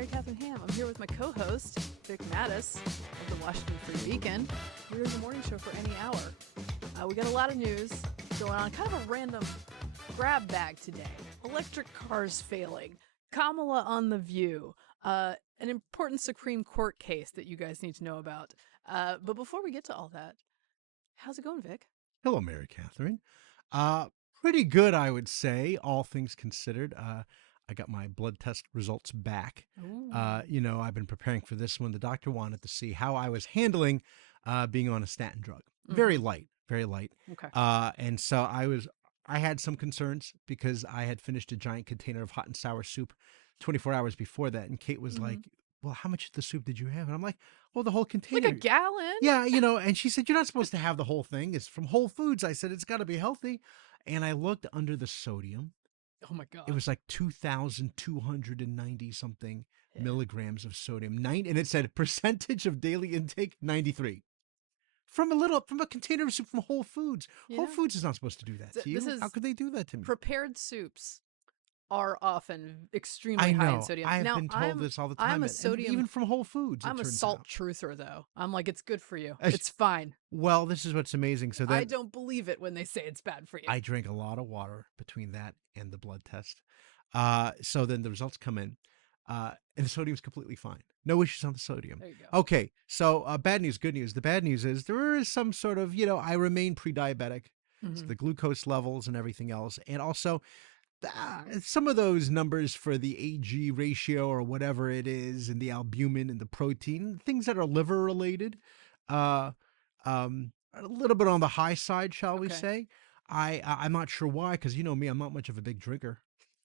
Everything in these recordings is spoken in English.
Mary Katharine Ham. I'm here with my co-host, Vic Matus of the Washington Free Beacon. We're the morning show for any hour. We got a lot of news going on. Kind of a random grab bag today. Electric cars failing. Kamala on The View. An important Supreme Court case that you guys need to know about. But before we get to all that, how's it going, Vic? Hello, Mary Katharine. Pretty good, I would say, all things considered. I got my blood test results back. I've been preparing for this one. The doctor wanted to see how I was handling being on a statin drug. Very light. Okay. And so I had some concerns because I had finished a giant container of hot and sour soup 24 hours before that. And Kate was like, well, how much of the soup did you have? And I'm like, well, the whole container. Like a gallon? Yeah, and she said, you're not supposed to have the whole thing. It's from Whole Foods. I said, it's got to be healthy. And I looked under the sodium. Oh my God. It was like 2,290 something milligrams of sodium. And it said percentage of daily intake, 93. From a container of soup from Whole Foods. Whole Foods is not supposed to do that to you. How could they do that to me? Prepared soups are often extremely high in sodium. I've been told this all the time. I'm a sodium, even from Whole Foods. I'm a salt truther, though. I'm like, it's good for you. It's fine. Well, this is what's amazing. So I don't believe it when they say it's bad for you. I drank a lot of water between that and the blood test. So then the results come in, and the sodium's completely fine. No issues on the sodium. There you go. Okay, so bad news, good news. The bad news is there is some sort of, I remain pre-diabetic. So the glucose levels and everything else. And also, some of those numbers for the AG ratio or whatever it is, and the albumin and the protein, things that are liver related, a little bit on the high side, shall we say. I'm not sure why, because you know me, I'm not much of a big drinker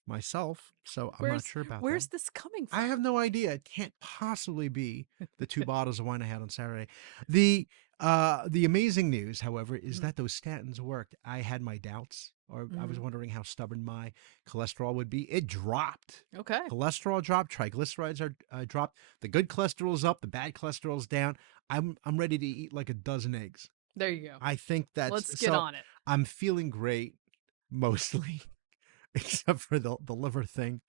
myself, so I'm not sure about Where's this coming from? I have no idea. It can't possibly be the 2 bottles of wine I had on Saturday. The amazing news, however, is that those statins worked. I had my doubts, or I was wondering how stubborn my cholesterol would be. It dropped. Okay. Cholesterol dropped. Triglycerides are dropped. The good cholesterol's up. The bad cholesterol's down. I'm ready to eat like a dozen eggs. There you go. I think that's. Let's get on it. I'm feeling great, mostly, except for the liver thing.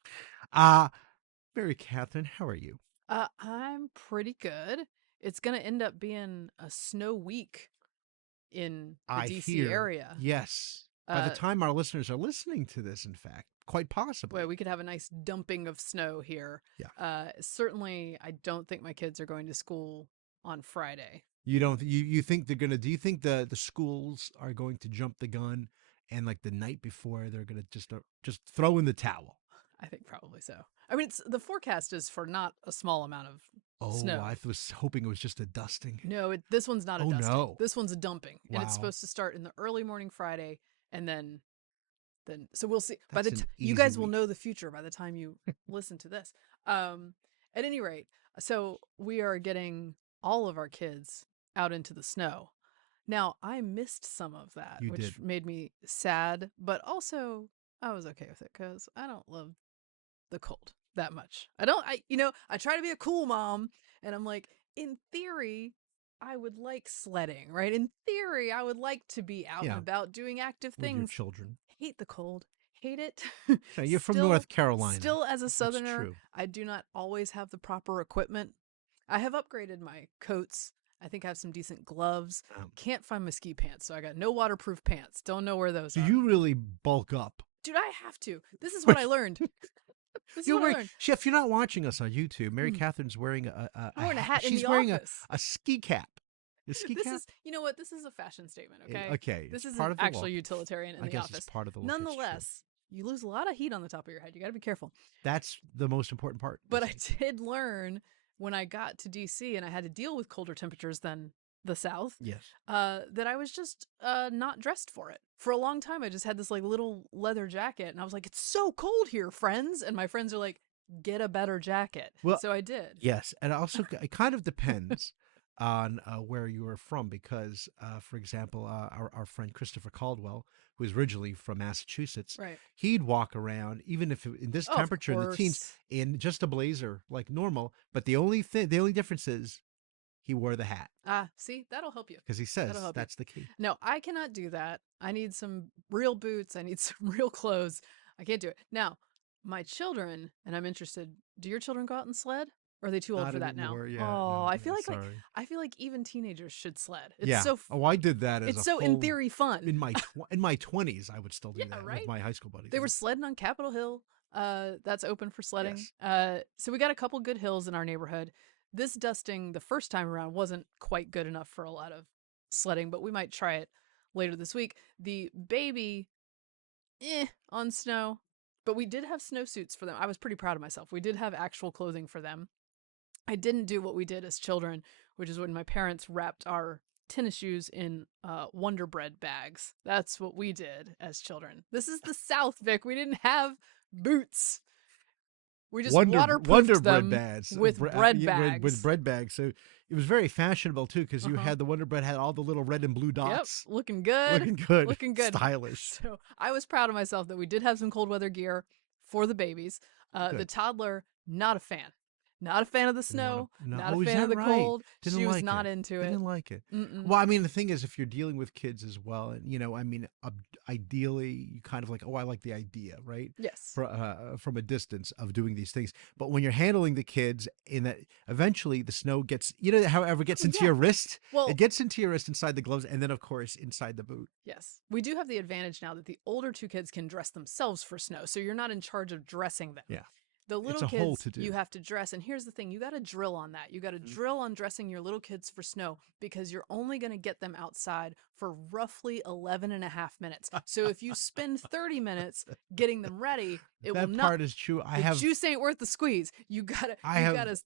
Mary Katharine, how are you? I'm pretty good. It's going to end up being a snow week in the DC area. Yes. By the time our listeners are listening to this, in fact, quite possibly. Well, we could have a nice dumping of snow here. Yeah. Certainly, I don't think my kids are going to school on Friday. You don't? You think they're gonna? Do you think the schools are going to jump the gun and like the night before they're gonna just throw in the towel? I think probably so. I mean, the forecast is for not a small amount of snow. I was hoping it was just a dusting. No, this one's not a dusting. No. This one's a dumping, and it's Wow. supposed to start in the early morning Friday, and then so we'll see. That's you guys will know the future by the time you listen to this. At any rate, so we are getting all of our kids out into the snow. Now, I missed some of that, which made me sad, but also I was okay with it because I don't love the cold that much. I try to be a cool mom, and I'm like, in theory, I would like sledding, right? In theory, I would like to be out and about doing active things. With your children. Hate the cold. Hate it. Yeah, you're from North Carolina. Still, as a Southerner, I do not always have the proper equipment. I have upgraded my coats. I think I have some decent gloves. Can't find my ski pants, so I got no waterproof pants. Don't know where those are. Do you really bulk up? Dude, I have to. This is what I learned. This is what I learned. If you're not watching us on YouTube, Mary Katharine's wearing I'm wearing a hat in the office. She's wearing a ski cap. A ski cap? You know what? This is a fashion statement, okay? Okay. This is actually utilitarian in the office. It's part of the look. Nonetheless, you lose a lot of heat on the top of your head. You got to be careful. That's the most important part. But I did learn when I got to DC and I had to deal with colder temperatures than the South. Yes. That I was just not dressed for it. For a long time, I just had this like little leather jacket, and I was like, "It's so cold here, friends." And my friends are like, "Get a better jacket." Well, so I did. Yes, and also it kind of depends on where you are from, because, for example, our friend Christopher Caldwell, who is originally from Massachusetts, right, he'd walk around even if in this temperature in the teens in just a blazer like normal. But the only difference is he wore the hat. See, that'll help you. Because he says that's the key. No, I cannot do that. I need some real boots. I need some real clothes. I can't do it. Now, my children, and I'm interested, do your children go out and sled? Or are they too old Not for that now? anymore. Yeah, Oh, no. I feel like Sorry. I feel like even teenagers should sled. It's Yeah. so Oh, I did that as it's a so in full theory fun. in my 20s. I would still do Yeah, that with right? my high school buddies. They were sledding on Capitol Hill. That's open for sledding. Yes. So we got a couple good hills in our neighborhood. This dusting the first time around wasn't quite good enough for a lot of sledding, but we might try it later this week. The baby, on snow, but we did have snowsuits for them. I was pretty proud of myself. We did have actual clothing for them. I didn't do what we did as children, which is when my parents wrapped our tennis shoes in Wonder Bread bags. That's what we did as children. This is the South, Vic. We didn't have boots. We just waterproofed Wonder them Bread bags with bread bags. with bread bags. So it was very fashionable too, because you had the Wonder Bread had all the little red and blue dots. Yep, looking good. Looking good. Stylish. So I was proud of myself that we did have some cold weather gear for the babies. The toddler, not a fan. Not a fan of the snow. Not a fan of the cold. She was not into it. Didn't like it. Mm-mm. Well, I mean, the thing is, if you're dealing with kids as well, and I mean, ideally, you kind of like, oh, I like the idea, right? Yes. From a distance of doing these things, but when you're handling the kids, in that eventually the snow gets, however, gets into your wrist. Well, it gets into your wrist inside the gloves, and then of course inside the boot. Yes, we do have the advantage now that the older two kids can dress themselves for snow, so you're not in charge of dressing them. Yeah. The little It's a whole kids, to do. you have to dress. And here's the thing, you got to drill on that. You got to drill on dressing your little kids for snow, because you're only going to get them outside for roughly 11 and a half minutes. So if you spend 30 minutes getting them ready, that part is true. The juice ain't worth the squeeze. You gotta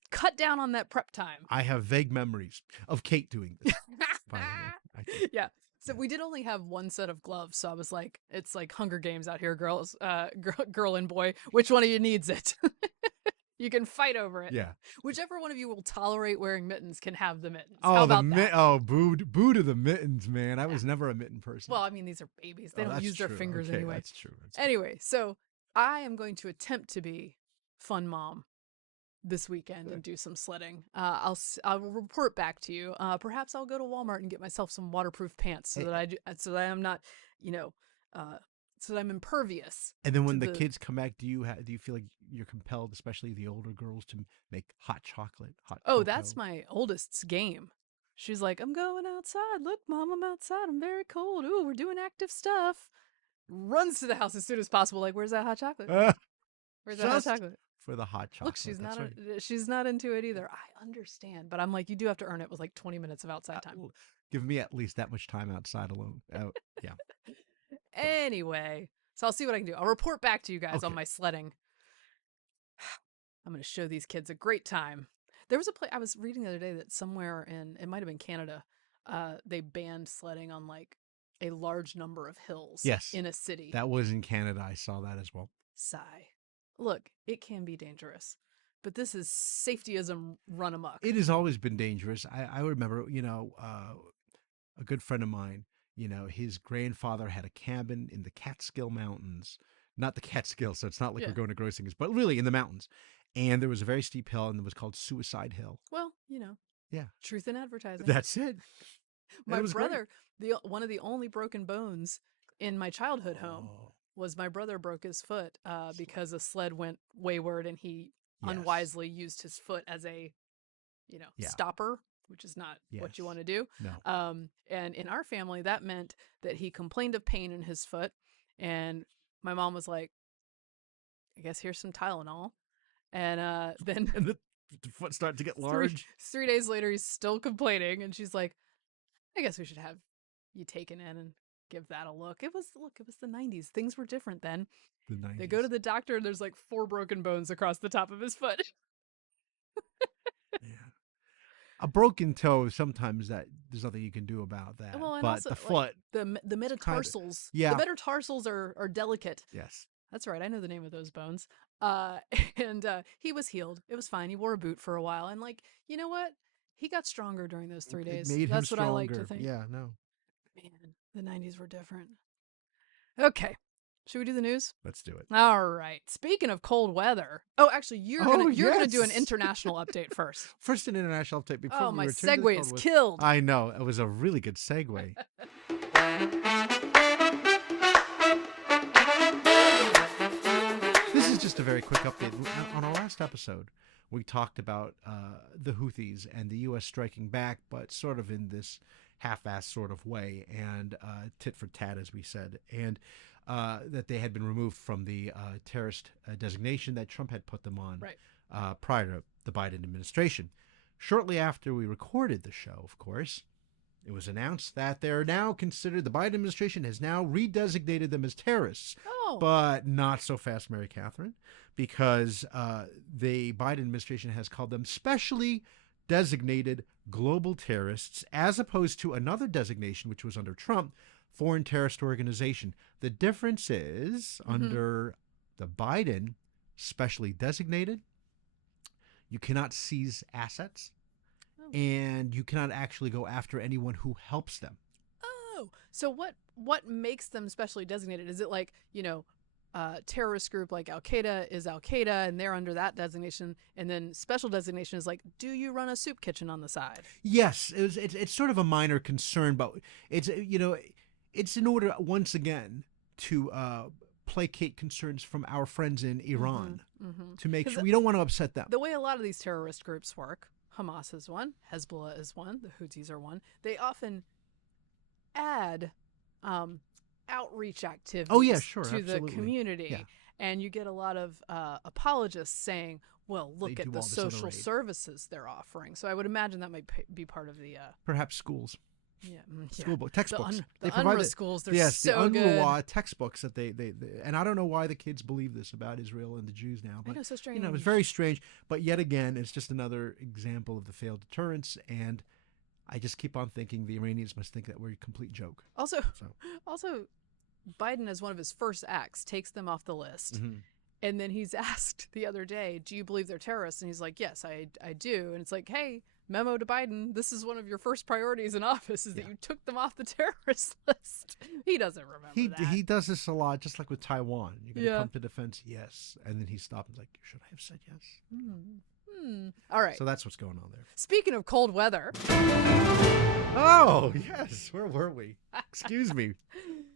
cut down on that prep time. I have vague memories of Kate doing this. Yeah. So we did only have one set of gloves, so I was like, it's like Hunger Games out here, girls, girl and boy. Which one of you needs it? You can fight over it. Yeah. Whichever one of you will tolerate wearing mittens can have the mittens. Oh, How about that? Boo to the mittens, man. I was never a mitten person. Well, I mean, these are babies. They don't use their fingers anyway. That's true. Anyway, so I am going to attempt to be fun mom this weekend and do some sledding. I'll report back to you. Perhaps I'll go to Walmart and get myself some waterproof pants so that I'm not, so that I'm impervious. And then when the kids come back, do you feel like you're compelled, especially the older girls, to make hot chocolate? Oh, that's my oldest's game. She's like, I'm going outside. Look, Mom, I'm outside. I'm very cold. Ooh, we're doing active stuff. Runs to the house as soon as possible. Like, where's that hot chocolate? Where's that hot chocolate? For the hot chocolate. Look, she's not into it either. I understand, but I'm like, you do have to earn it with like 20 minutes of outside time. Give me at least that much time outside alone. Yeah. Anyway, so I'll see what I can do. I'll report back to you guys on my sledding. I'm going to show these kids a great time. There was a place I was reading the other day that somewhere it might have been Canada, they banned sledding on like a large number of hills in a city. That was in Canada. I saw that as well. Sigh. Look, it can be dangerous, but this is safetyism run amok. It has always been dangerous. I remember, a good friend of mine, his grandfather had a cabin in the Catskill Mountains, not the Catskills, so it's not like we're going to Grossinger's, but really in the mountains. And there was a very steep hill, and it was called Suicide Hill. Well, truth in advertising. That's it. My brother, one of the only broken bones in my childhood home was my brother broke his foot because a sled went wayward, and he unwisely used his foot as a, stopper, which is not what you want to do. No. And in our family, that meant that he complained of pain in his foot, and my mom was like, I guess here's some Tylenol. And then and the foot started to get large. 3 days later, he's still complaining, and she's like, I guess we should have you taken in and give that a look. It was the 90s. Things were different then. The 90s. They go to the doctor, and there's like 4 broken bones across the top of his foot. Yeah. A broken toe, sometimes there's nothing you can do about that. Well, and but also, the foot, the metatarsals, the metatarsals are delicate. Yes. That's right. I know the name of those bones. And he was healed. It was fine. He wore a boot for a while. And you know what? He got stronger during those 3 days. That's what I like to think. Yeah, no. Man, the 90s were different. Okay. Should we do the news? Let's do it. All right. Speaking of cold weather. Oh, actually, you're gonna do an international update first. First, an international update before my return to segue is killed. I know. It was a really good segue. This is just a very quick update. On our last episode, we talked about the Houthis and the U.S. striking back, but sort of in this half-assed sort of way, and tit for tat, as we said, and that they had been removed from the terrorist designation that Trump had put them on prior to the Biden administration. Shortly after we recorded the show, of course, it was announced that they're now considered, the Biden administration has now redesignated them as terrorists. Oh. But not so fast, Mary Katharine, because the Biden administration has called them specially designated global terrorists, as opposed to another designation, which was under Trump, foreign terrorist organization. The difference is, under the Biden specially designated, you cannot seize assets. And you cannot actually go after anyone who helps them. Oh, so what makes them specially designated? Is it like, terrorist group like Al Qaeda is Al Qaeda and they're under that designation, and then special designation is like, do you run a soup kitchen on the side? Yes, it's sort of a minor concern, but it's it's in order once again to placate concerns from our friends in Iran to make sure we don't want to upset them. The way a lot of these terrorist groups work. Hamas is one, Hezbollah is one, the Houthis are one. They often add outreach activities to the community. And you get a lot of apologists saying, well, look at the social services they're offering. So I would imagine that might be part of the... Perhaps schools. School book textbooks. They provide the schools. They're the good. UNRWA textbooks that they and I don't know why the kids believe this about Israel and the Jews now. But I know, so strange. it's very strange. But yet again, it's just another example of the failed deterrence. And I just keep on thinking the Iranians must think that we're a complete joke. Also, Biden, as one of his first acts, takes them off the list. And then he's asked the other day, do you believe they're terrorists? And he's like, yes, I do. And it's like, hey, memo to Biden, this is one of your first priorities in office, is that you took them off the terrorist list. He doesn't remember that. He does this a lot, just like with Taiwan. You're going to come to defense? Yes. And then he stopped and was like, should I have said yes? All right. So that's what's going on there. Speaking of cold weather. Oh, yes. Where were we? Excuse me.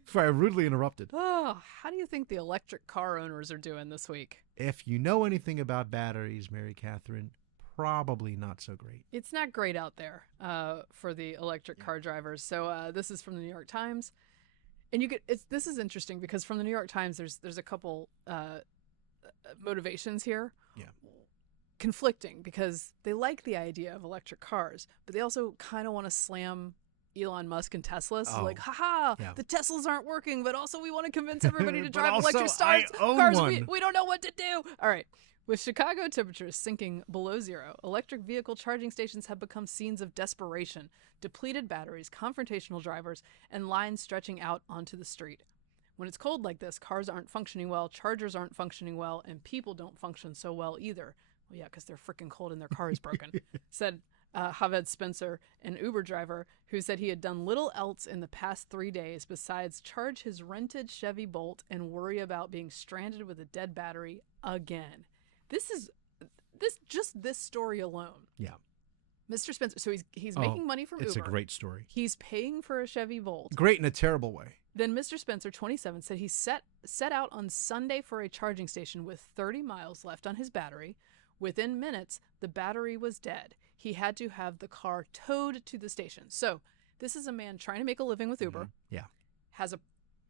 Before I rudely interrupted. Oh, how do you think the electric car owners are doing this week? If you know anything about batteries, Mary Katharine, probably not so great. It's not great out there for the electric car drivers. So this is from the New York Times, and this is interesting because from the New York Times, there's a couple motivations here. Yeah. Conflicting, because they like the idea of electric cars, but they also kind of want to slam Elon Musk and Tesla. So like, the Teslas aren't working, but also we want to convince everybody to drive electric cars. We don't know what to do. All right. With Chicago temperatures sinking below zero, electric vehicle charging stations have become scenes of desperation, depleted batteries, confrontational drivers, and lines stretching out onto the street. When it's cold like this, cars aren't functioning well, chargers aren't functioning well, and people don't function so well either. Well, yeah, because they're freaking cold and their car is broken, said Haved Spencer, an Uber driver, who said he had done little else in the past 3 days besides charge his rented Chevy Bolt and worry about being stranded with a dead battery again. This story alone. Yeah. Mr. Spencer, so he's making money from Uber. It's a great story. He's paying for a Chevy Bolt. Great in a terrible way. Then Mr. Spencer, 27, said he set out on Sunday for a charging station with 30 miles left on his battery. Within minutes, the battery was dead. He had to have the car towed to the station. So this is a man trying to make a living with Uber. Yeah. Has a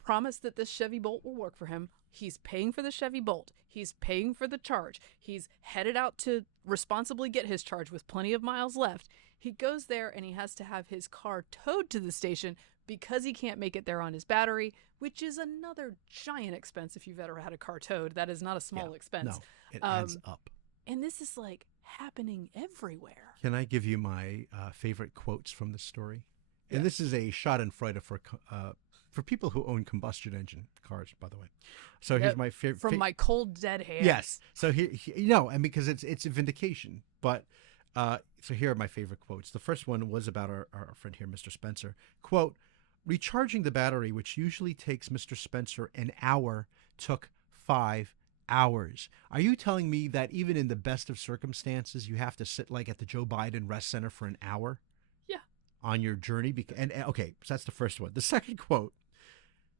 promise that this Chevy Bolt will work for him. He's paying for the Chevy Bolt. He's paying for the charge. He's headed out to responsibly get his charge with plenty of miles left. He goes there and he has to have his car towed to the station because he can't make it there on his battery, which is another giant expense if you've ever had a car towed. That is not a small expense. No, it adds up. And this is like happening everywhere. Can I give you my favorite quotes from the story? And this is a schadenfreude for people who own combustion engine cars, by the way. So here's my favorite. From my cold, dead hands. Yes. So and because it's a vindication. But so here are my favorite quotes. The first one was about our friend here, Mr. Spencer. Quote, recharging the battery, which usually takes Mr. Spencer an hour, took 5 hours. Are you telling me that even in the best of circumstances, you have to sit like at the Joe Biden Rest Center for an hour? Yeah. On your journey? Okay, so that's the first one. The second quote,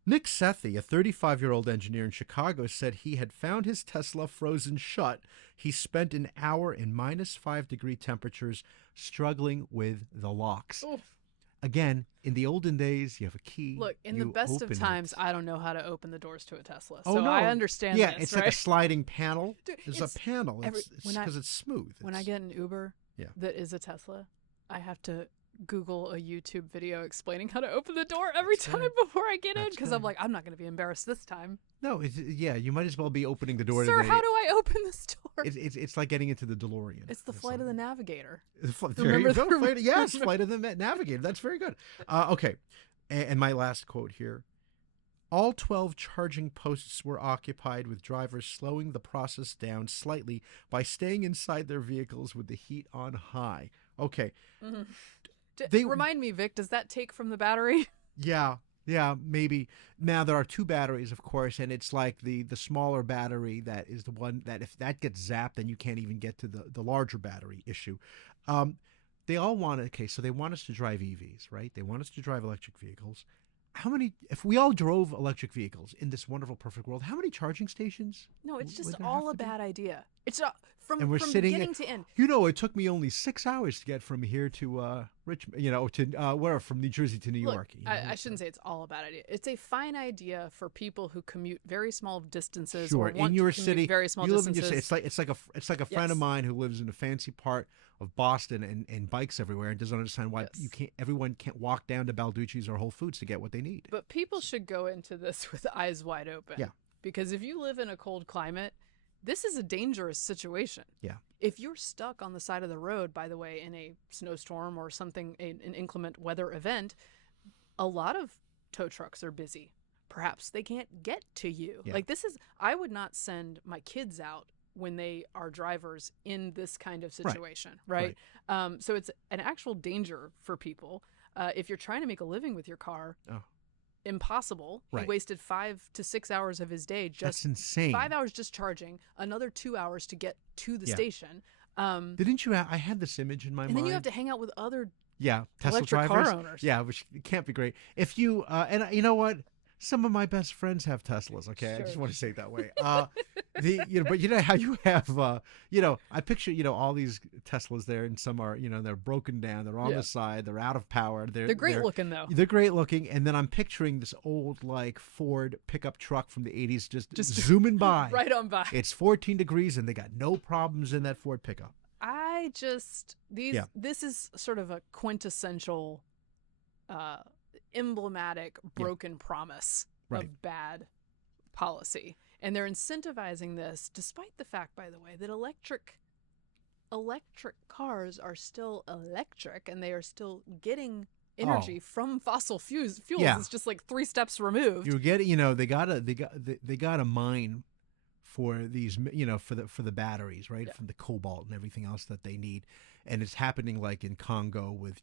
Nick Sethi, a 35-year-old engineer in Chicago, said he had found his Tesla frozen shut. He spent an hour in -5-degree temperatures struggling with the locks. Oof. Again, in the olden days, you have a key. Look, in the best of times, I don't know how to open the doors to a Tesla. So no. I understand Yeah, this, it's right? like a sliding panel. Dude, There's a panel. It's because it's smooth. When I get an Uber that is a Tesla, I have to Google a YouTube video explaining how to open the door every time before I get in, because I'm like, I'm not going to be embarrassed this time. No, you might as well be opening the door. Sir, how do I open this door? It's like getting into the DeLorean. It's the Flight of the Navigator. Remember Flight of the Navigator. That's very good. Okay, and my last quote here. All 12 charging posts were occupied with drivers slowing the process down slightly by staying inside their vehicles with the heat on high. Okay. Mm-hmm. Remind me, Vic, does that take from the battery? Yeah, maybe. Now, there are two batteries, of course, and it's like the smaller battery that is the one that if that gets zapped, then you can't even get to the larger battery issue. They all want so they want us to drive EVs, right? They want us to drive electric vehicles. If we all drove electric vehicles in this wonderful, perfect world, how many charging stations? No, it's just all a bad idea. It's from beginning to end. It took me only 6 hours to get from here to Richmond, from New Jersey to New York. I shouldn't say it's all a bad idea. It's a fine idea for people who commute very small distances. Sure, or want in your to commute city, very small you live distances. in your city. It's like a friend of mine who lives in a fancy part of Boston and bikes everywhere and doesn't understand why everyone can't walk down to Balducci's or Whole Foods to get what they need. But people should go into this with eyes wide open. Yeah. Because if you live in a cold climate, this is a dangerous situation. Yeah. If you're stuck on the side of the road, by the way, in a snowstorm or something, an inclement weather event, a lot of tow trucks are busy. Perhaps they can't get to you. Yeah. I would not send my kids out when they are drivers in this kind of situation, right? So it's an actual danger for people. If you're trying to make a living with your car, impossible. Right. He wasted 5 to 6 hours of his day That's insane. 5 hours just charging, another 2 hours to get to the station. Didn't you? I had this image in my mind. And then you have to hang out with other Tesla electric drivers. car owners. Yeah, which can't be great. If you and you know what? Some of my best friends have Teslas. Okay, Sure. I just want to say it that way. But you know how you have, I picture, all these Teslas there, and some are, they're broken down, they're on the side, they're out of power. They're great looking though. They're great looking, and then I'm picturing this old like Ford pickup truck from the '80s just zooming by, right on by. It's 14 degrees, and they got no problems in that Ford pickup. This is sort of a quintessential, emblematic broken promise of bad policy, and they're incentivizing this despite the fact, by the way, that electric cars are still electric and they are still getting energy from fossil fuels. It's just like 3 steps removed. You're getting, they gotta mine for these, for the batteries, right? From the cobalt and everything else that they need, and it's happening like in Congo with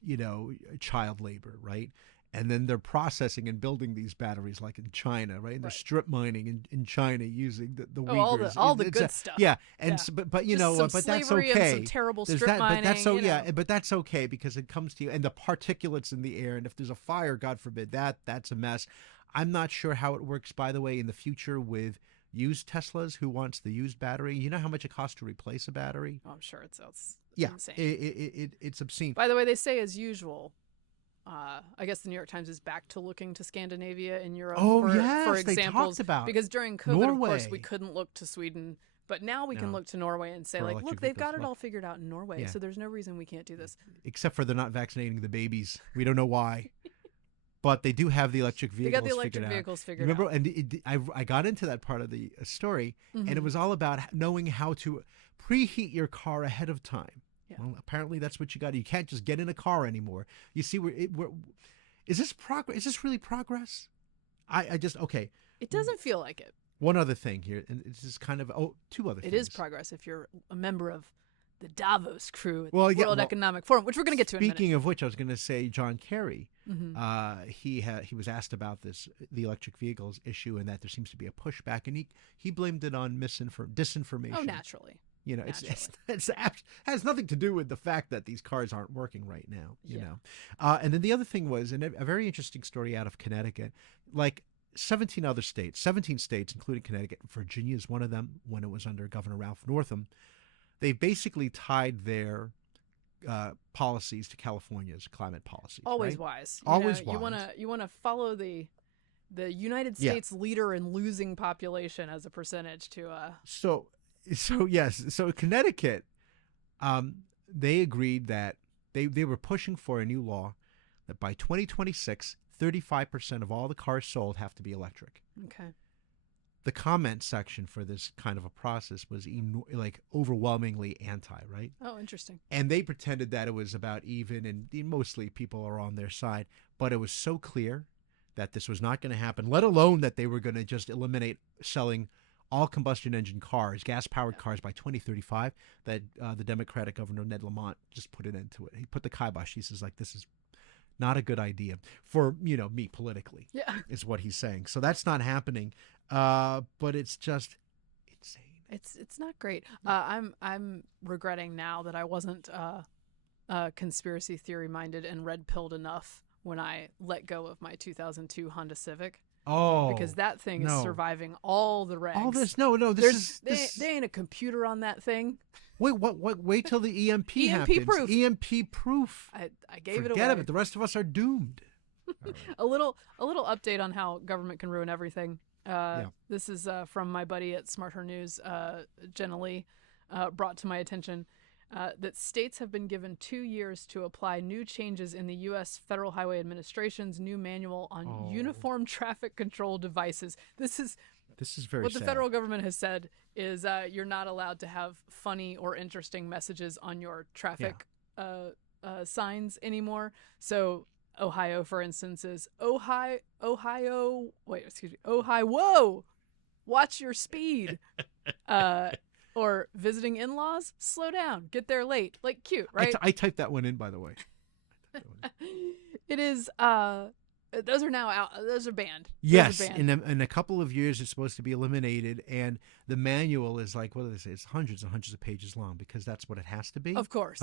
child labor, right? And then they're processing and building these batteries like in China, right? And they're strip mining in China using the Uyghurs. All the good stuff. Yeah, and but that's okay. And some terrible strip mining. But that's okay because it comes to you and the particulates in the air. And if there's a fire, God forbid, that's a mess. I'm not sure how it works, by the way, in the future with used Teslas. Who wants the used battery? You know how much it costs to replace a battery? Oh, I'm sure it's insane. It's obscene. By the way, they say as usual. I guess the New York Times is back to looking to Scandinavia and Europe for examples. They talked about because during COVID, Norway. Of course, we couldn't look to Sweden, but now we can look to Norway and say, like, look, they've got it all figured out in Norway, so there's no reason we can't do this. Except for they're not vaccinating the babies. We don't know why. But they do have the electric vehicles figured out. They got the electric vehicles figured out. Remember, and I got into that part of the story, and it was all about knowing how to preheat your car ahead of time. Yeah. Well, apparently that's what you got. You can't just get in a car anymore. You see, is this progress? Is this really progress? It doesn't feel like it. One other thing here, and this is kind of two other things. It is progress if you're a member of the Davos crew at the World Economic Forum, which we're going to get to in a minute. Speaking of which, I was going to say John Kerry. He was asked about the electric vehicles issue, and that there seems to be a pushback, and he blamed it on disinformation. Oh, naturally. It has nothing to do with the fact that these cars aren't working right now, you know. And then the other thing was, and a very interesting story out of Connecticut, like 17 other states, 17 states, including Connecticut. Virginia is one of them when it was under Governor Ralph Northam. They basically tied their policies to California's climate policies. Always right? wise. Always wise. You wanna follow the United States leader in losing population as a percentage to So yes. So Connecticut, they agreed that they were pushing for a new law that by 2026, 35% of all the cars sold have to be electric. Okay. The comment section for this kind of a process was like overwhelmingly anti, right? Oh, interesting. And they pretended that it was about even, and mostly people are on their side. But it was so clear that this was not going to happen, let alone that they were going to just eliminate selling all combustion engine cars, gas-powered cars by 2035, that the Democratic Governor Ned Lamont just put an end to it. He put the kibosh. He says, like, this is not a good idea for, me politically, is what he's saying. So that's not happening. But it's just insane. It's not great. I'm regretting now that I wasn't conspiracy theory minded and red pilled enough when I let go of my 2002 Honda Civic. Oh, because that thing is surviving all the regs. All this, there ain't a computer on that thing. Wait, what? Wait till the EMP happens. Proof. EMP proof. I gave it away. Forget it. The rest of us are doomed. Right. A little update on how government can ruin everything. This is from my buddy at Smart Her News, Jenna Lee, brought to my attention that states have been given 2 years to apply new changes in the U.S. Federal Highway Administration's new manual on uniform traffic control devices. This is very what sad. The federal government has said is you're not allowed to have funny or interesting messages on your traffic signs anymore. So Ohio, for instance, is Ohio, whoa, watch your speed. Or visiting in-laws, slow down, get there late. Like, cute, right? I typed that one in, by the way. It is, those are now out. Those are banned. Yes, in a couple of years, it's supposed to be eliminated, and the manual is like, what do they say? It's hundreds and hundreds of pages long because that's what it has to be. Of course.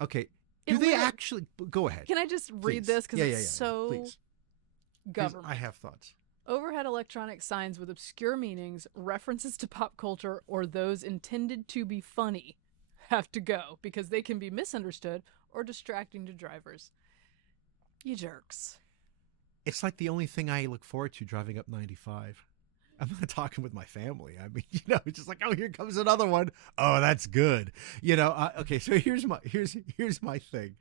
Okay. Do they actually go ahead? Can I just read this because it's so Please. government? I have thoughts. Overhead electronic signs with obscure meanings, references to pop culture, or those intended to be funny have to go because they can be misunderstood or distracting to drivers. You jerks. It's like the only thing I look forward to driving up 95. I'm not talking with my family. I mean, it's just like, oh, here comes another one. Oh, that's good. Okay, so here's my thing.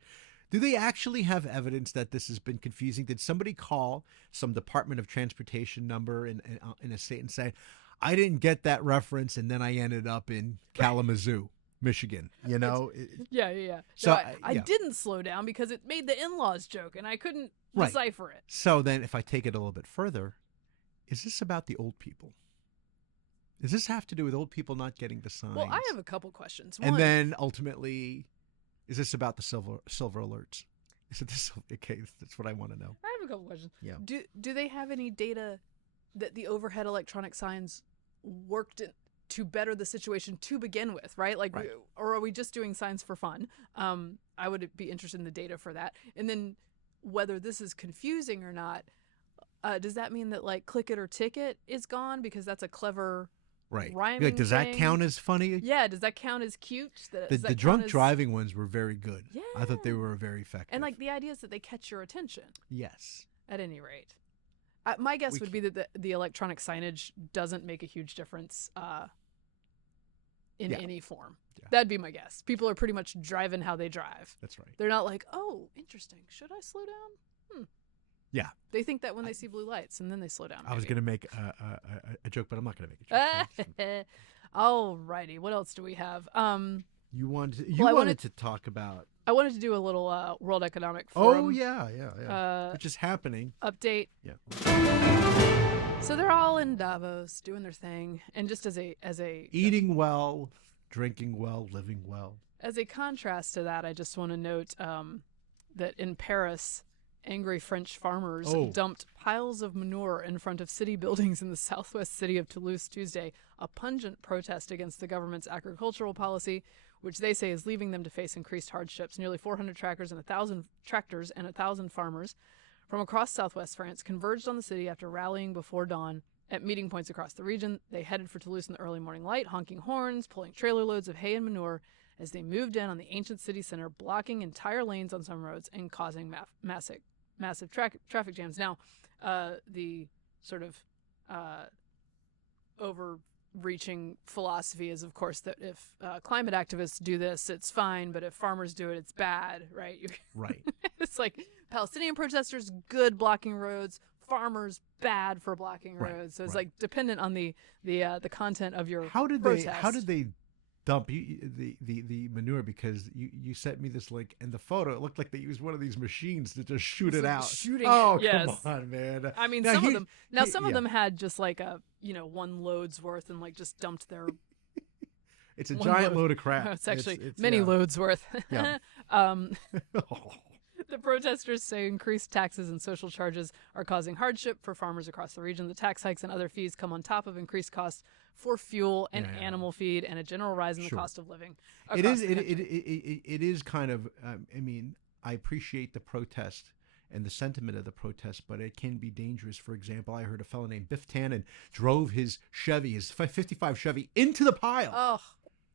Do they actually have evidence that this has been confusing? Did somebody call some Department of Transportation number in a state and say, I didn't get that reference, and then I ended up in Kalamazoo, Michigan, Yeah. So I didn't slow down because it made the in-laws joke, and I couldn't decipher it. So then if I take it a little bit further, is this about the old people? Does this have to do with old people not getting the signs? Well, I have a couple questions. And then ultimately, is this about the silver alerts? Is it this? Okay, that's what I want to know. I have a couple questions. Yeah. Do they have any data that the overhead electronic signs worked to better the situation to begin with, right? Or are we just doing signs for fun? I would be interested in the data for that. And then whether this is confusing or not, does that mean that click it or ticket is gone because that's a clever rhyming does that count as funny? Yeah, does that count as cute? The drunk driving ones were very good. Yeah. I thought they were very effective. And the idea is that they catch your attention. Yes. At any rate. My guess would be that the electronic signage doesn't make a huge difference in any form. Yeah. That'd be my guess. People are pretty much driving how they drive. That's right. They're not like, oh, interesting. Should I slow down? Yeah. They think that when they see blue lights, and then they slow down. I was going to make a joke, but I'm not going to make a joke. All righty. What else do we have? You wanted to talk about... I wanted to do a little World Economic Forum. Oh, yeah. Which is happening. Update. Yeah. So they're all in Davos doing their thing. And just as a eating well, drinking well, living well. As a contrast to that, I just want to note that in Paris... angry French farmers dumped piles of manure in front of city buildings in the southwest city of Toulouse Tuesday, a pungent protest against the government's agricultural policy, which they say is leaving them to face increased hardships. Nearly 400 tractors and 1,000 farmers from across southwest France converged on the city after rallying before dawn at meeting points across the region. They headed for Toulouse in the early morning light, honking horns, pulling trailer loads of hay and manure as they moved in on the ancient city center, blocking entire lanes on some roads and causing massive traffic jams. Now, the sort of overreaching philosophy is, of course, that if climate activists do this, it's fine, but if farmers do it, it's bad, right? Right. It's like Palestinian protesters, good blocking roads, farmers, bad for blocking roads. So it's like dependent on the content of your protest. How did they dump the manure? Because you sent me this link, and the photo, it looked like they used one of these machines to just shoot it out. Oh, yes. Come on, man. I mean, some of them had just like a, one load's worth and like just dumped their it's a giant load of crap. It's actually many loads worth. Yeah. The protesters say increased taxes and social charges are causing hardship for farmers across the region. The tax hikes and other fees come on top of increased costs for fuel and animal feed and a general rise in the cost of living. It is kind of, I appreciate the protest and the sentiment of the protest, but it can be dangerous. For example, I heard a fellow named Biff Tannen drove his 55 Chevy into the pile.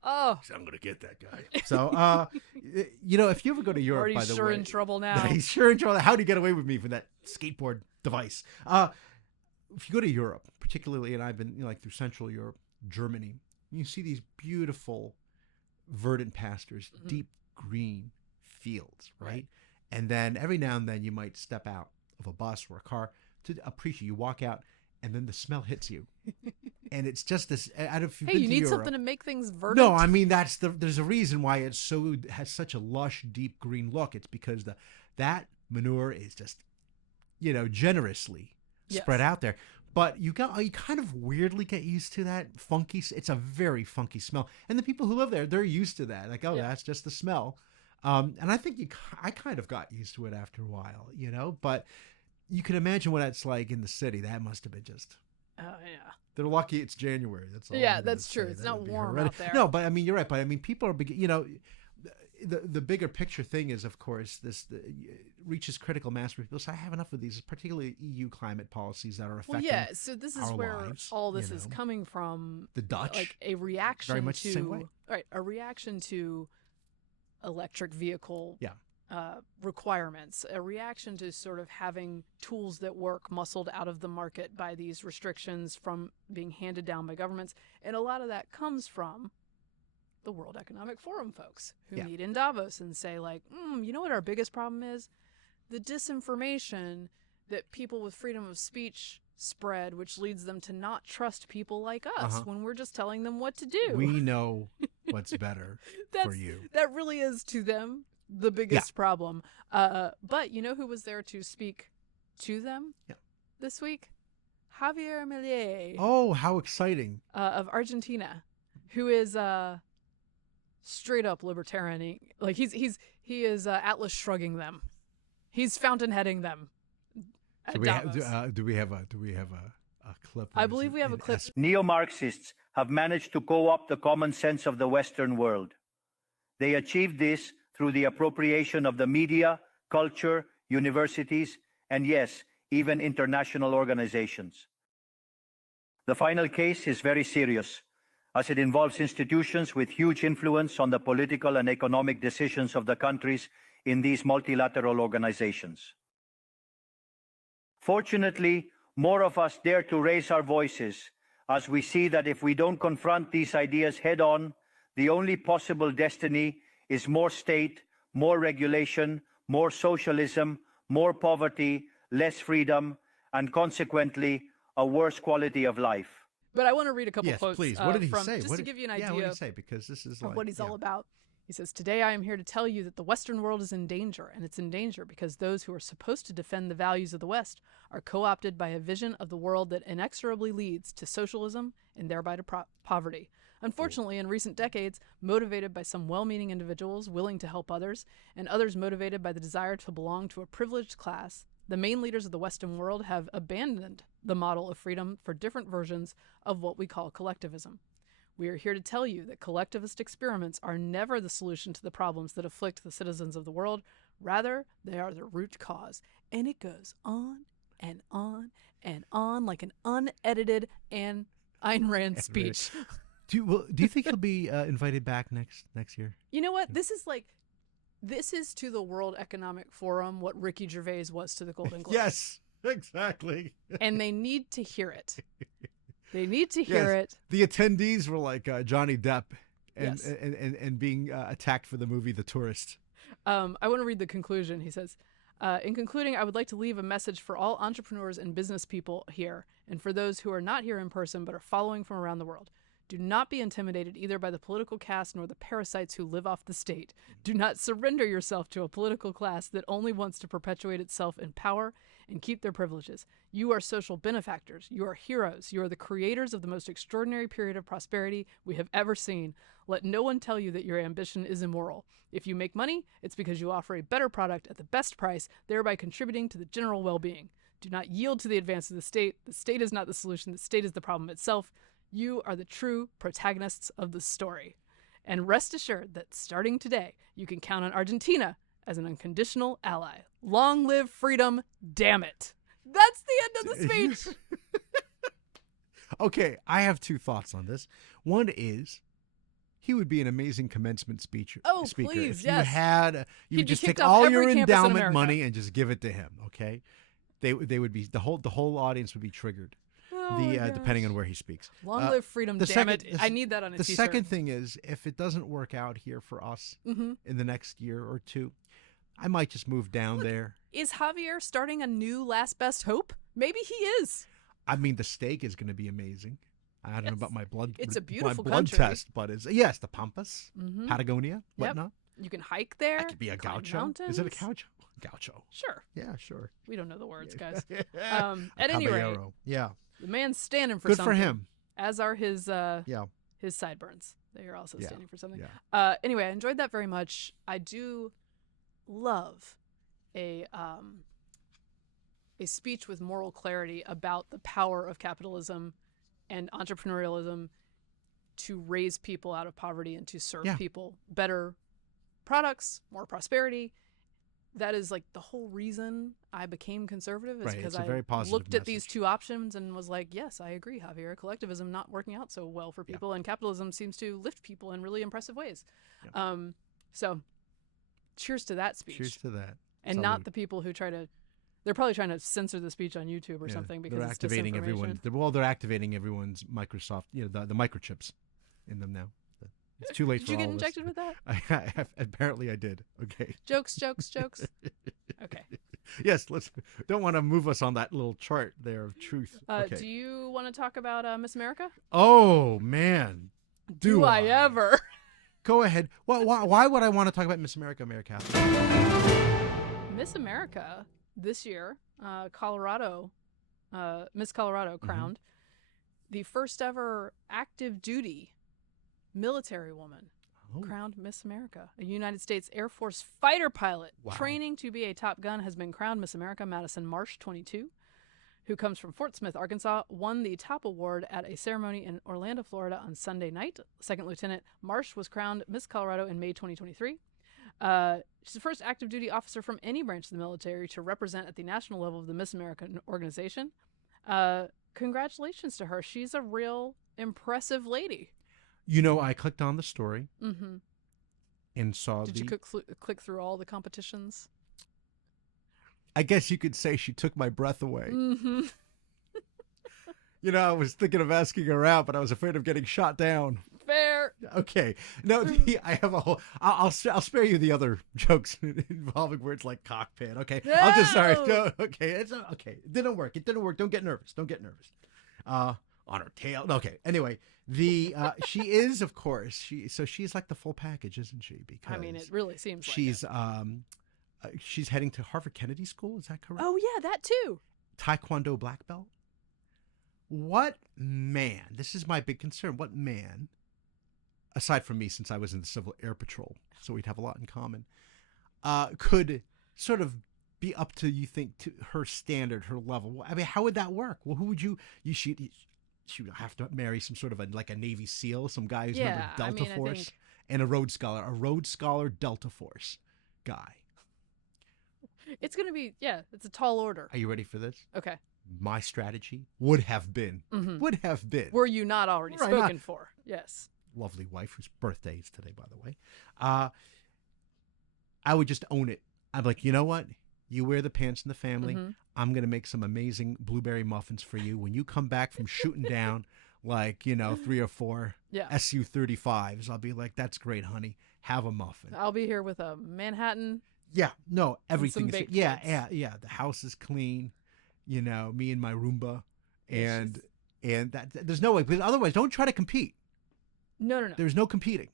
Oh, I'm going to get that guy. So, if you ever go to Europe, by the way. He's sure in trouble now. He's sure in trouble. How'd he get away with me for that skateboard device? If you go to Europe, particularly, and I've been through Central Europe, Germany, you see these beautiful verdant pastures, deep green fields, right? And then every now and then you might step out of a bus or a car to appreciate. You walk out, and then the smell hits you. And it's just this. Hey, you need Europe, something to make things verdant. No, I mean there's a reason why it has such a lush, deep green look. It's because that manure is just, generously spread out there. But you kind of weirdly get used to that funky. It's a very funky smell, and the people who live there, they're used to that. Like, that's just the smell. And I think I kind of got used to it after a while, But you can imagine what it's like in the city. That must have been just. Oh yeah. They're lucky it's January. That's all. Yeah, that's true. It's not warm out there. No, but you're right. But people are, the bigger picture thing is, of course, this reaches critical mass where people say, I have enough of these, particularly EU climate policies that are affecting. Well, yeah. So this is where lives, all this is coming from. The Dutch, like a reaction very much to the same way. Right, a reaction to electric vehicle. Requirements, a reaction to sort of having tools that work muscled out of the market by these restrictions from being handed down by governments. And a lot of that comes from the World Economic Forum folks who meet in Davos and say like, you know what our biggest problem is? The disinformation that people with freedom of speech spread, which leads them to not trust people like us when we're just telling them what to do. We know what's better for you. That really is to them the biggest problem. But you know who was there to speak to them this week? Javier Milei. Oh, how exciting. Of Argentina, who is straight up libertarian. Like he is Atlas shrugging them. He's fountainheading them. Do we have a clip? I believe we have a clip. Neo-Marxists have managed to co-opt the common sense of the Western world. They achieved this through the appropriation of the media, culture, universities, and yes, even international organizations. The final case is very serious, as it involves institutions with huge influence on the political and economic decisions of the countries in these multilateral organizations. Fortunately, more of us dare to raise our voices, as we see that if we don't confront these ideas head-on, the only possible destiny is more state, more regulation, more socialism, more poverty, less freedom, and consequently, a worse quality of life. But I want to read a couple quotes. Please. What did he say? Just to give you an idea what did he say? Because this is of what he's all about. He says, today I am here to tell you that the Western world is in danger, and it's in danger because those who are supposed to defend the values of the West are co-opted by a vision of the world that inexorably leads to socialism and thereby to poverty. Unfortunately, in recent decades, motivated by some well-meaning individuals willing to help others, and others motivated by the desire to belong to a privileged class, the main leaders of the Western world have abandoned the model of freedom for different versions of what we call collectivism. We are here to tell you that collectivist experiments are never the solution to the problems that afflict the citizens of the world. Rather, they are the root cause. And it goes on and on and on like an unedited Ayn Rand speech. Do you think he'll be invited back next year? You know what? This is to the World Economic Forum what Ricky Gervais was to the Golden Globes. Yes, exactly. And they need to hear it. They need to hear it. The attendees were like Johnny Depp and, Yes. and being attacked for the movie The Tourist. I want to read the conclusion. He says, in concluding, I would like to leave a message for all entrepreneurs and business people here, and for those who are not here in person but are following from around the world. Do not be intimidated either by the political caste nor the parasites who live off the state. Do not surrender yourself to a political class that only wants to perpetuate itself in power and keep their privileges. You are social benefactors. You are heroes. You are the creators of the most extraordinary period of prosperity we have ever seen. Let no one tell you that your ambition is immoral. If you make money, it's because you offer a better product at the best price, thereby contributing to the general well-being. Do not yield to the advance of the state. The state is not the solution. The state is the problem itself. You are the true protagonists of the story. And rest assured that starting today, you can count on Argentina as an unconditional ally. Long live freedom, damn it. That's the end of the speech. Okay, I have two thoughts on this. One is he would be an amazing commencement speaker. Please, if yes. you had, you He'd would be just kicked take off all every your campus in endowment America. money and just give it to him. Okay, they would be the whole audience would be triggered. Depending on where he speaks. Long live freedom, damn it. I need that on a The t-shirt. second thing is, if it doesn't work out here for us in the next year or two, I might just move down there. Is Javier starting a new Last Best Hope? Maybe he is. I mean, the steak is going to be amazing. I don't know about my blood. It's a beautiful my blood country. test, but yes, the Pampas, Patagonia, whatnot. You can hike there. I could be a climb gaucho. mountains. Is it a gaucho? Gaucho. Sure. Yeah, sure. We don't know the words, guys. A At any rate, caballero. Yeah. the man's standing for Good something. for him. As are his Yeah. his sideburns. They are also Yeah. standing for something. Yeah. Anyway, I enjoyed that very much. I do love a speech with moral clarity about the power of capitalism and entrepreneurialism to raise people out of poverty and to serve people better products, more prosperity. That is like the whole reason I became conservative, is because It's a very I positive looked at these message. two options and was like, yes, I agree, Javier. Collectivism not working out so well for people, and capitalism seems to lift people in really impressive ways. Yeah. So cheers to that speech. Cheers to that. And Salute. not the people who they're probably trying to censor the speech on YouTube or something because they're it's activating disinformation. everyone. They're activating everyone's Microsoft, the microchips in them now. It's too late Did for you all get of us. injected with that? Apparently I did. Okay. Jokes. Okay. Yes, don't want to move us on that little chart there of truth. Okay. Do you want to talk about Miss America? Oh man. Do I ever? Go ahead. Why would I want to talk about Miss America, Mary Katharine? Miss America this year, Colorado, Miss Colorado crowned the first ever active duty military woman. Crowned Miss America. A United States Air Force fighter pilot training to be a Top Gun has been crowned Miss America. Madison Marsh, 22, who comes from Fort Smith, Arkansas, won the top award at a ceremony in Orlando, Florida on Sunday night. Second Lieutenant Marsh was crowned Miss Colorado in May 2023. She's the first active duty officer from any branch of the military to represent at the national level of the Miss America organization. Congratulations to her. She's a real impressive lady. I clicked on the story and saw Did you click through all the competitions? I guess you could say she took my breath away. Mm-hmm. I was thinking of asking her out, but I was afraid of getting shot down. Fair. Okay. No, I have a whole. I'll spare you the other jokes involving words like cockpit. Okay. No! I'll just sorry. No, okay. It's okay. It didn't work. Don't get nervous. On her tail. Okay. Anyway, she is, of course, she's like the full package, isn't she? Because I mean, it really seems she's like it. She's heading to Harvard Kennedy School. Is that correct? Oh yeah, that too. Taekwondo black belt. What man? This is my big concern. What man, aside from me, since I was in the Civil Air Patrol, so we'd have a lot in common, could sort of be up to, you think, to her standard, her level? I mean, how would that work? Well, who would you she would have to marry some sort of a Navy SEAL, some guy who's member of Delta Force, and a Rhodes Scholar Delta Force guy. It's going to be, it's a tall order. Are you ready for this? Okay. My strategy would have been, Were you not already spoken for? Yes. Lovely wife, whose birthday is today, by the way. I would just own it. I'm like, you know what? You wear the pants in the family. I'm going to make some amazing blueberry muffins for you. When you come back from shooting down, like, 3 or 4 Su-35s, I'll be like, that's great, honey. Have a muffin. I'll be here with a Manhattan. Yeah, no, everything. Some Yeah. The house is clean. Me and my Roomba, and that there's no way. Because otherwise, don't try to compete. No. There's no competing.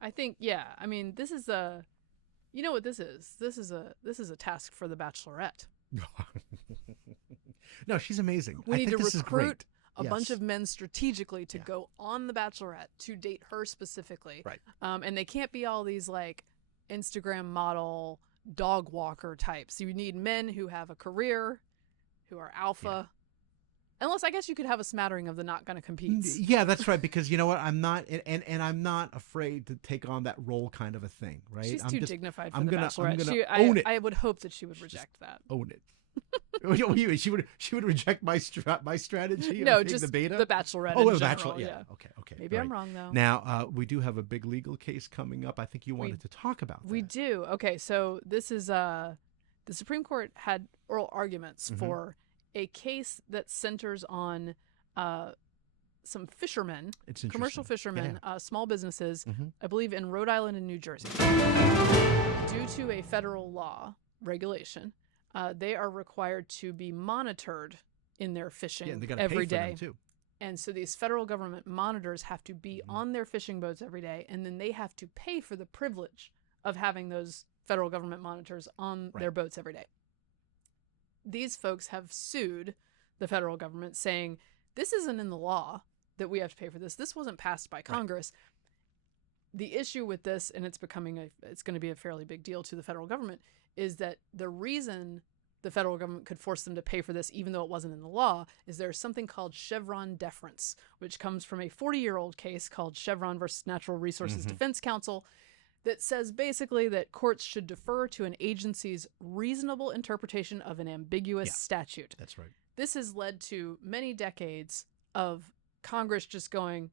I think, I mean, this is a, you know what this is? This is a task for the Bachelorette. No, she's amazing. We need to recruit a Yes. bunch of men strategically to go on the Bachelorette to date her specifically. Right. And they can't be all these like Instagram model dog walker types. You need men who have a career, who are alpha. Unless I guess you could have a smattering of the not going to compete. Yeah, that's right. Because you know what? I'm not, and I'm not afraid to take on that role kind of a thing, right? She's too dignified for I'm the gonna Bachelorette. own it. I would hope that she would reject that. Own it. She would reject my strategy. No, of being just the beta. The Bachelorette. Oh, in the general, Bachelor. Yeah. Okay. Maybe right. I'm wrong though. Now we do have a big legal case coming up. I think you wanted to talk about that. We do. Okay, so this is the Supreme Court had oral arguments for a case that centers on some fishermen, It's commercial interesting. fishermen, small businesses, I believe in Rhode Island and New Jersey. Due to a federal law regulation, they are required to be monitored in their fishing and they gotta every pay for day. them too. And so these federal government monitors have to be on their fishing boats every day, and then they have to pay for the privilege of having those federal government monitors on their boats every day. These folks have sued the federal government saying, this isn't in the law that we have to pay for this. This wasn't passed by Congress. The issue with this, and it's going to be a fairly big deal to the federal government, is that the reason the federal government could force them to pay for this, even though it wasn't in the law, is there's something called Chevron deference, which comes from a 40-year-old case called Chevron versus Natural Resources Defense Council, that says basically that courts should defer to an agency's reasonable interpretation of an ambiguous statute. That's right. This has led to many decades of Congress just going,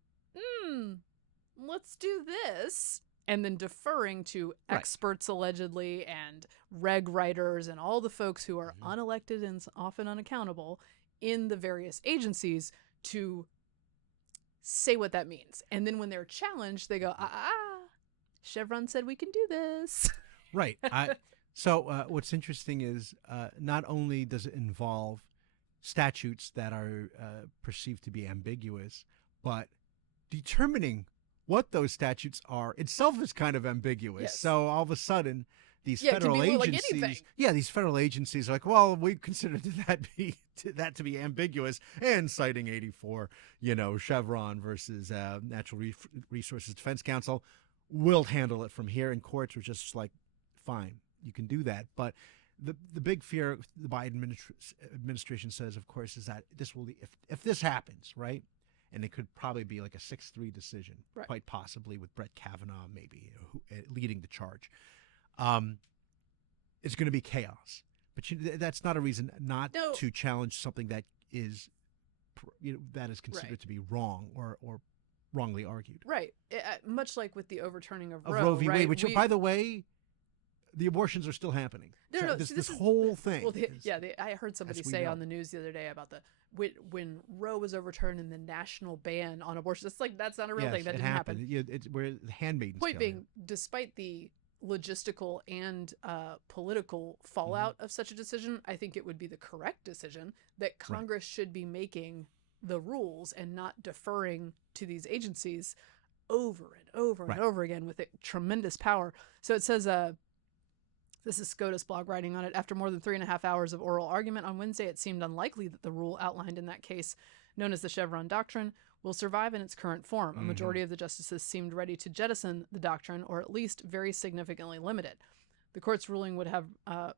let's do this, and then deferring to experts allegedly and reg writers and all the folks who are unelected and often unaccountable in the various agencies to say what that means. And then when they're challenged, they go, Chevron said we can do this. Right. So what's interesting is not only does it involve statutes that are perceived to be ambiguous, but determining what those statutes are itself is kind of ambiguous. Yes. So all of a sudden, these Yeah, it can federal be like agencies, anything. these federal agencies are like, well, we consider that to be ambiguous, and citing 84, Chevron versus Natural Resources Defense Council, we'll handle it from here. And courts are just like, fine, you can do that. But the big fear the Biden administration says, of course, is that this will, if this happens, right? And it could probably be like a 6-3 decision, quite possibly with Brett Kavanaugh maybe leading the charge. It's going to be chaos. But that's not a reason not to challenge something that is considered to be wrong or wrongly argued. Right. Much like with the overturning of Roe v. right? Wade, which, by the way, the abortions are still happening. No, this whole thing. Well, I heard somebody say on the news the other day about when Roe was overturned and the national ban on abortion. It's like, that's not a real thing. That didn't happen. It's where the handmaidens. Point being, despite the logistical and political fallout of such a decision, I think it would be the correct decision that Congress should be making the rules and not deferring to these agencies over and over and over again with tremendous power. So it says, this is SCOTUS blog writing on it. After more than 3.5 hours of oral argument on Wednesday, it seemed unlikely that the rule outlined in that case, known as the Chevron doctrine, will survive in its current form. A majority of the justices seemed ready to jettison the doctrine, or at least very significantly limit it. The court's ruling would have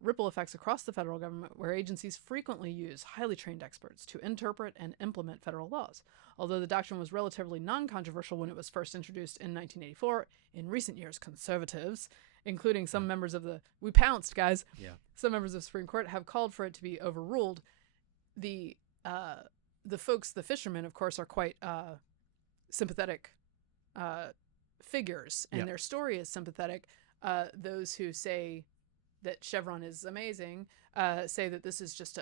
ripple effects across the federal government, where agencies frequently use highly trained experts to interpret and implement federal laws. Although the doctrine was relatively non-controversial when it was first introduced in 1984, in recent years, conservatives, including some members of we pounced, guys. Yeah. Some members of the Supreme Court have called for it to be overruled. The folks, the fishermen, of course, are quite sympathetic figures, and their story is sympathetic. Those who say that Chevron is amazing say that this is just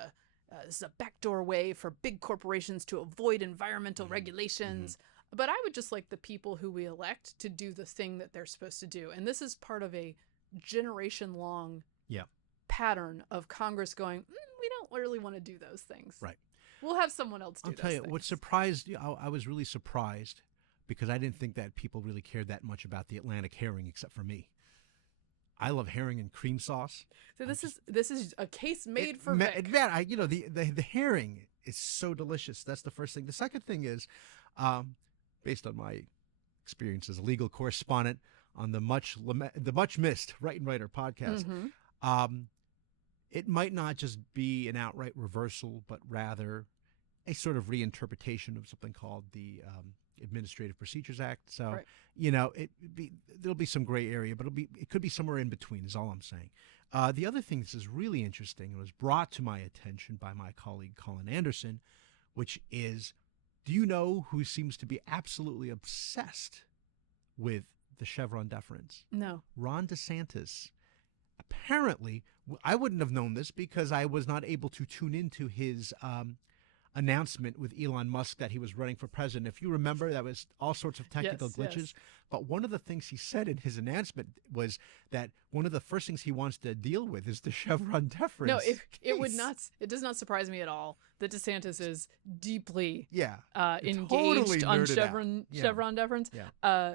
this is a backdoor way for big corporations to avoid environmental regulations. But I would just like the people who we elect to do the thing that they're supposed to do. And this is part of a generation-long pattern of Congress going, we don't really want to do those things. Right. We'll have someone else do those things. I'll tell you, what surprised you, I was really surprised because I didn't think that people really cared that much about the Atlantic herring except for me. I love herring and cream sauce. So this is a case made for Vic. Man, the herring is so delicious. That's the first thing. The second thing is, based on my experience as a legal correspondent on the much missed Right and Writer podcast, it might not just be an outright reversal, but rather a sort of reinterpretation of something called the Administrative Procedures Act. So, there'll be some gray area, but it could be somewhere in between is all I'm saying. The other thing that is really interesting and was brought to my attention by my colleague Colin Anderson, which is, do you know who seems to be absolutely obsessed with the Chevron deference? No. Ron DeSantis. Apparently, I wouldn't have known this because I was not able to tune into his announcement with Elon Musk that he was running for president. If you remember, that was all sorts of technical glitches. Yes. But one of the things he said in his announcement was that one of the first things he wants to deal with is the Chevron deference. No, it does not surprise me at all that DeSantis is deeply engaged totally on Chevron deference. Yeah.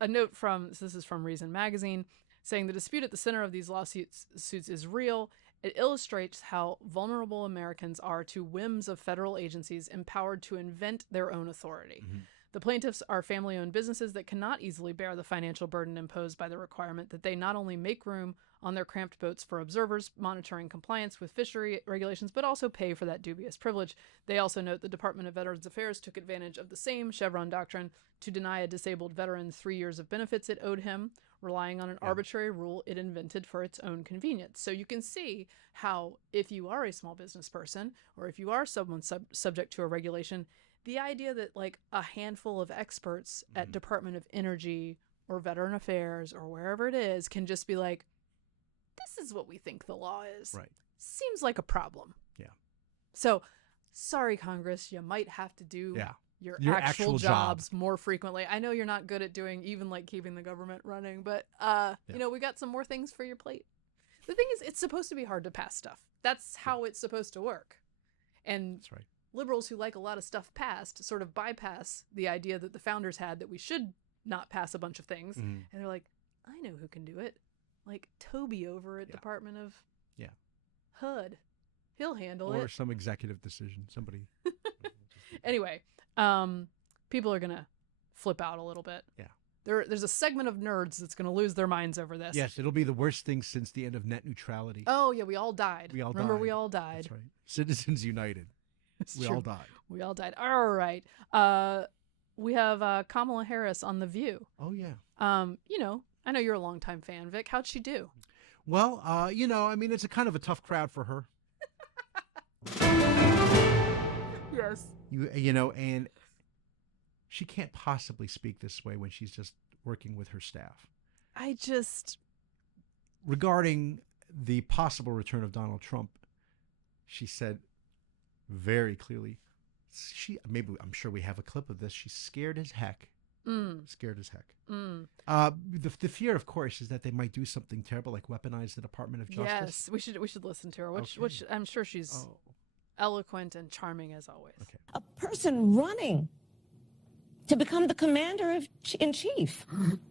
A note this is from Reason Magazine, saying the dispute at the center of these lawsuits is real. It illustrates how vulnerable Americans are to whims of federal agencies empowered to invent their own authority. Mm-hmm. The plaintiffs are family-owned businesses that cannot easily bear the financial burden imposed by the requirement that they not only make room on their cramped boats for observers monitoring compliance with fishery regulations, but also pay for that dubious privilege. They also note the Department of Veterans Affairs took advantage of the same Chevron doctrine to deny a disabled veteran 3 years of benefits it owed him, relying on an arbitrary rule it invented for its own convenience. So you can see how if you are a small business person or if you are someone subject to a regulation, the idea that like a handful of experts at Department of Energy or Veteran Affairs or wherever it is can just be like, this is what we think the law is. Right. Seems like a problem. Yeah. So sorry, Congress, you might have to do your actual jobs more frequently. I know you're not good at doing even like keeping the government running, but we got some more things for your plate. The thing is, it's supposed to be hard to pass stuff. That's how it's supposed to work. And that's right. Liberals who like a lot of stuff passed sort of bypass the idea that the founders had that we should not pass a bunch of things. And they're like, I know who can do it. Like Toby over at Department of HUD. He'll handle it. Or some executive decision. Somebody. Anyway, people are going to flip out a little bit. Yeah. There's a segment of nerds that's going to lose their minds over this. Yes, it'll be the worst thing since the end of net neutrality. Oh, yeah, we all died. We all died. That's right. Citizens United. We all died. We all died. All right. We have Kamala Harris on The View. Oh, yeah. I know you're a longtime fan, Vic. How'd she do? Well, it's a kind of a tough crowd for her. Yes. And she can't possibly speak this way when she's just working with her staff. Regarding the possible return of Donald Trump, she said very clearly, I'm sure we have a clip of this. She's scared as heck. Scared as heck. The fear, of course, is that they might do something terrible, like weaponize the Department of Justice. Yes, we should listen to her, which I'm sure she's eloquent and charming as always. Okay. A person running to become the commander-in-chief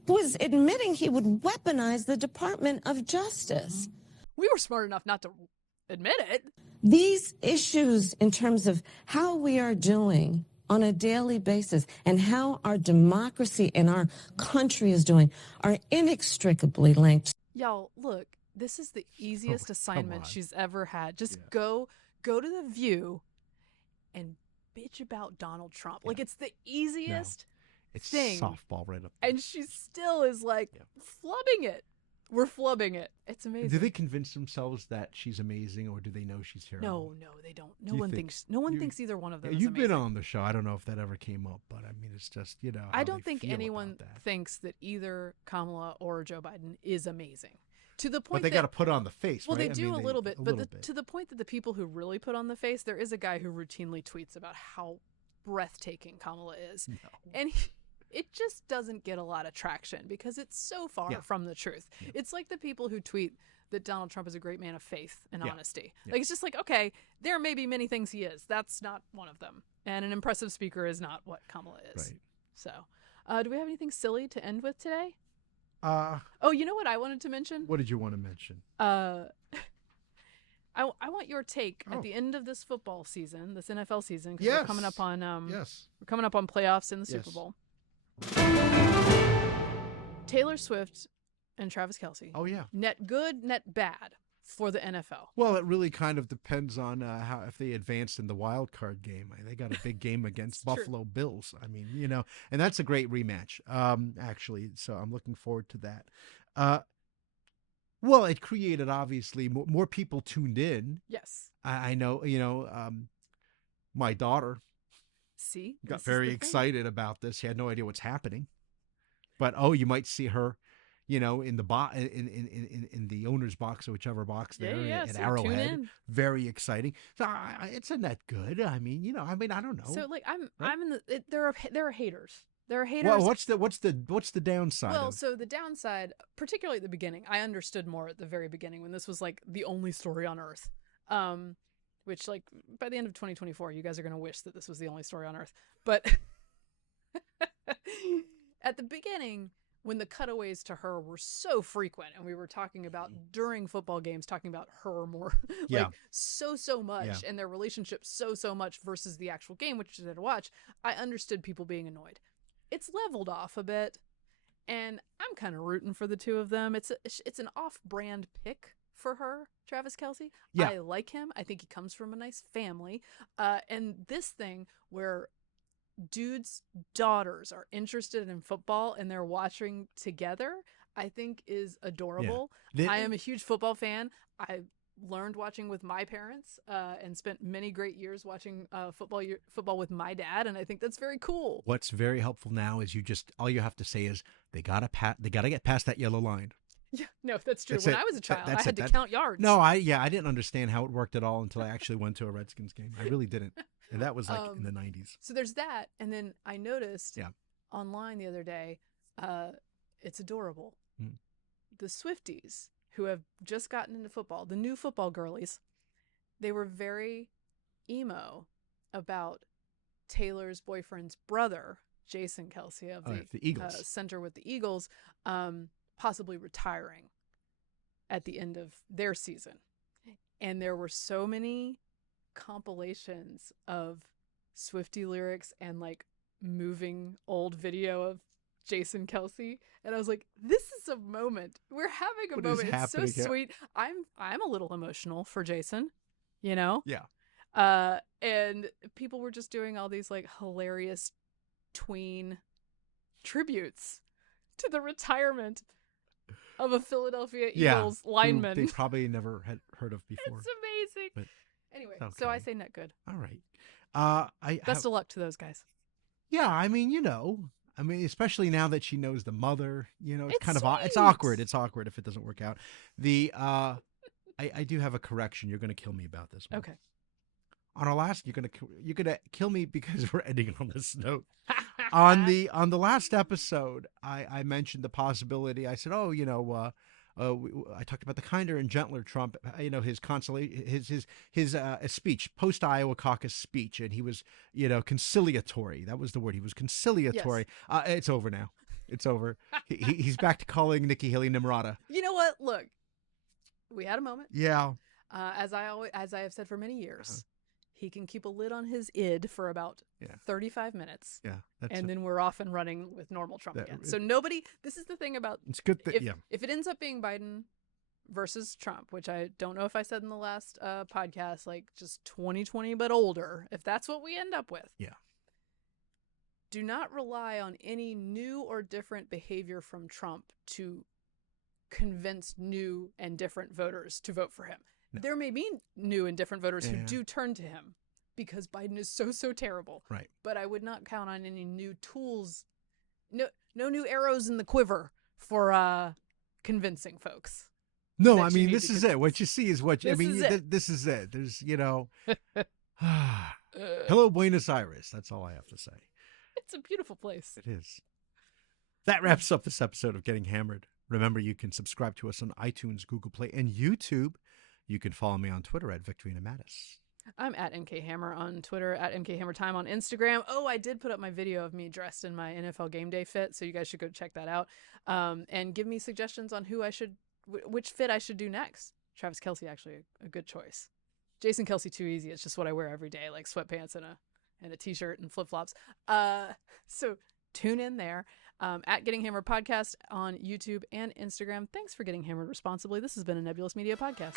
who is admitting he would weaponize the Department of Justice. We were smart enough not to admit it. These issues in terms of how we are doing on a daily basis and how our democracy and our country is doing are inextricably linked. Y'all, look, this is the easiest assignment she's ever had. Just go to The View and bitch about Donald Trump. Like, it's the easiest it's thing. Softball right up there. And she still is like flubbing it. We're flubbing it. It's amazing. Do they convince themselves that she's amazing, or do they know she's terrible? No, they don't. Do you think- No one you- thinks either one of them Yeah, is you've amazing. been on the show. I don't know if that ever came up, but I mean, it's just, you know, I how don't they think feel anyone about that. thinks that either Kamala or Joe Biden is amazing. To the But point they that got to put on the face, well, right? they do a little bit, a but little bit. to the point that the people who really put on the face, there is a guy who routinely tweets about how breathtaking Kamala is, No. and it just doesn't get a lot of traction because it's so far Yeah. from the truth. Yeah. It's like the people who tweet that Donald Trump is a great man of faith and Yeah. honesty. Yeah. Like, it's just like, okay, there may be many things he is. That's not one of them. And an impressive speaker is not what Kamala is. Right. So, do we have anything silly to end with today? Uh, Oh, you know what I wanted to mention? what did you want to mention? I want your take Oh. at the end of this football season, this NFL season, because Yes. we're coming up on Yes. we're coming up on playoffs in the Yes. Super Bowl. Taylor Swift and Travis Kelce. Oh, yeah. Net good, net bad for the NFL. Well, it really kind of depends on how if they advanced in the wild card game. They got a big game against It's true. Buffalo Bills. I mean, you know, and that's a great rematch, actually. So I'm looking forward to that. Well, it created obviously more people tuned in. Yes. I know, you know, my daughter See, got this is very the thing. excited about this. She had no idea what's happening, but you might see her, you know, in the in the owner's box or whichever box there Yeah, at so tune Arrowhead. in. Very exciting. So it's a net good. I mean, you know, I don't know. So like I'm Right? in the there are haters. There are haters. Well, what's the downside? Well, of so the downside, particularly at the beginning, I understood more at the very beginning when this was like the only story on Earth. Which like by the end of 2024, you guys are gonna wish that this was the only story on Earth. But at the beginning, when the cutaways to her were so frequent, and we were talking about during football games, talking about her more, like Yeah. so much, Yeah. and their relationship so much versus the actual game, which is to watch, I understood people being annoyed. It's leveled off a bit, and I'm kind of rooting for the two of them. It's an off-brand pick for her, Travis Kelce. Yeah. I like him. I think he comes from a nice family. And this thing where dudes' daughters are interested in football and they're watching together, I think is adorable. The- I am a huge football fan. I learned watching with my parents and spent many great years watching football with my dad, and I think that's very cool. What's very helpful now is all you have to say is they gotta get past that yellow line. Yeah, no, that's true. That's When it. I was a child, I That's had it. to count yards. No, I didn't understand how it worked at all until I actually went to a Redskins game. I really didn't, and that was like in the 90s. So there's that, and then I noticed Yeah. online the other day, it's adorable. Mm. The Swifties, who have just gotten into football, the new football girlies, they were very emo about Taylor's boyfriend's brother, Jason Kelce of The Eagles. center with the Eagles, possibly retiring at the end of their season. And there were so many compilations of Swiftie lyrics and like moving old video of Jason Kelce, and I was like, this is a moment. We're having a What is moment. It's so happening here? sweet. I'm a little emotional for Jason, you know? Yeah. And people were just doing all these like hilarious tween tributes to the retirement of a Philadelphia Eagles who lineman. they probably never had heard of before. It's amazing. But Anyway, it's so I okay. say net good. All right. Best of luck to those guys. Yeah, I mean, you know, especially now that she knows the mother, you know, it's It's kind of it's sweet. awkward. It's awkward if it doesn't work out. I do have a correction. You're going to kill me about this one. Okay. On our last, you're gonna kill me because we're ending on this note. On the last episode, I mentioned the possibility. I said, oh, you know, I talked about the kinder and gentler Trump. You know, his speech, post Iowa caucus speech, and he was, you know, conciliatory. That was the word. He was conciliatory. Yes. It's over now. It's over. He's back to calling Nikki Haley Nimrata. You know what? Look, we had a moment. Yeah. As I have said for many years, he can keep a lid on his id for about 35 minutes. Yeah. And then we're off and running with normal Trump That- again. So this is the thing about, it's good that if it ends up being Biden versus Trump, which I don't know if I said in the last podcast, like just 2020 but older, if that's what we end up with. Yeah. Do not rely on any new or different behavior from Trump to convince new and different voters to vote for him. No. There may be new and different voters who Yeah. do turn to him because Biden is so terrible. Right. But I would not count on any new tools. No new arrows in the quiver for convincing folks. No, that I you mean, need this to is it. What you see is what you, I This mean, is it. this is it. There's, hello, Buenos Aires. That's all I have to say. It's a beautiful place. It is. That wraps up this episode of Getting Hammered. Remember, you can subscribe to us on iTunes, Google Play, and YouTube. You can follow me on Twitter at Victorina Matus. I'm at MK Hammer on Twitter, at MK Hammer Time on Instagram. Oh, I did put up my video of me dressed in my NFL game day fit, so you guys should go check that out. And give me suggestions on which fit I should do next. Travis Kelce, actually a good choice. Jason Kelce, too easy. It's just what I wear every day, like sweatpants and a t-shirt and flip-flops. So tune in there. At Getting Hammered Podcast on YouTube and Instagram. Thanks for getting hammered responsibly. This has been a Nebulous Media Podcast.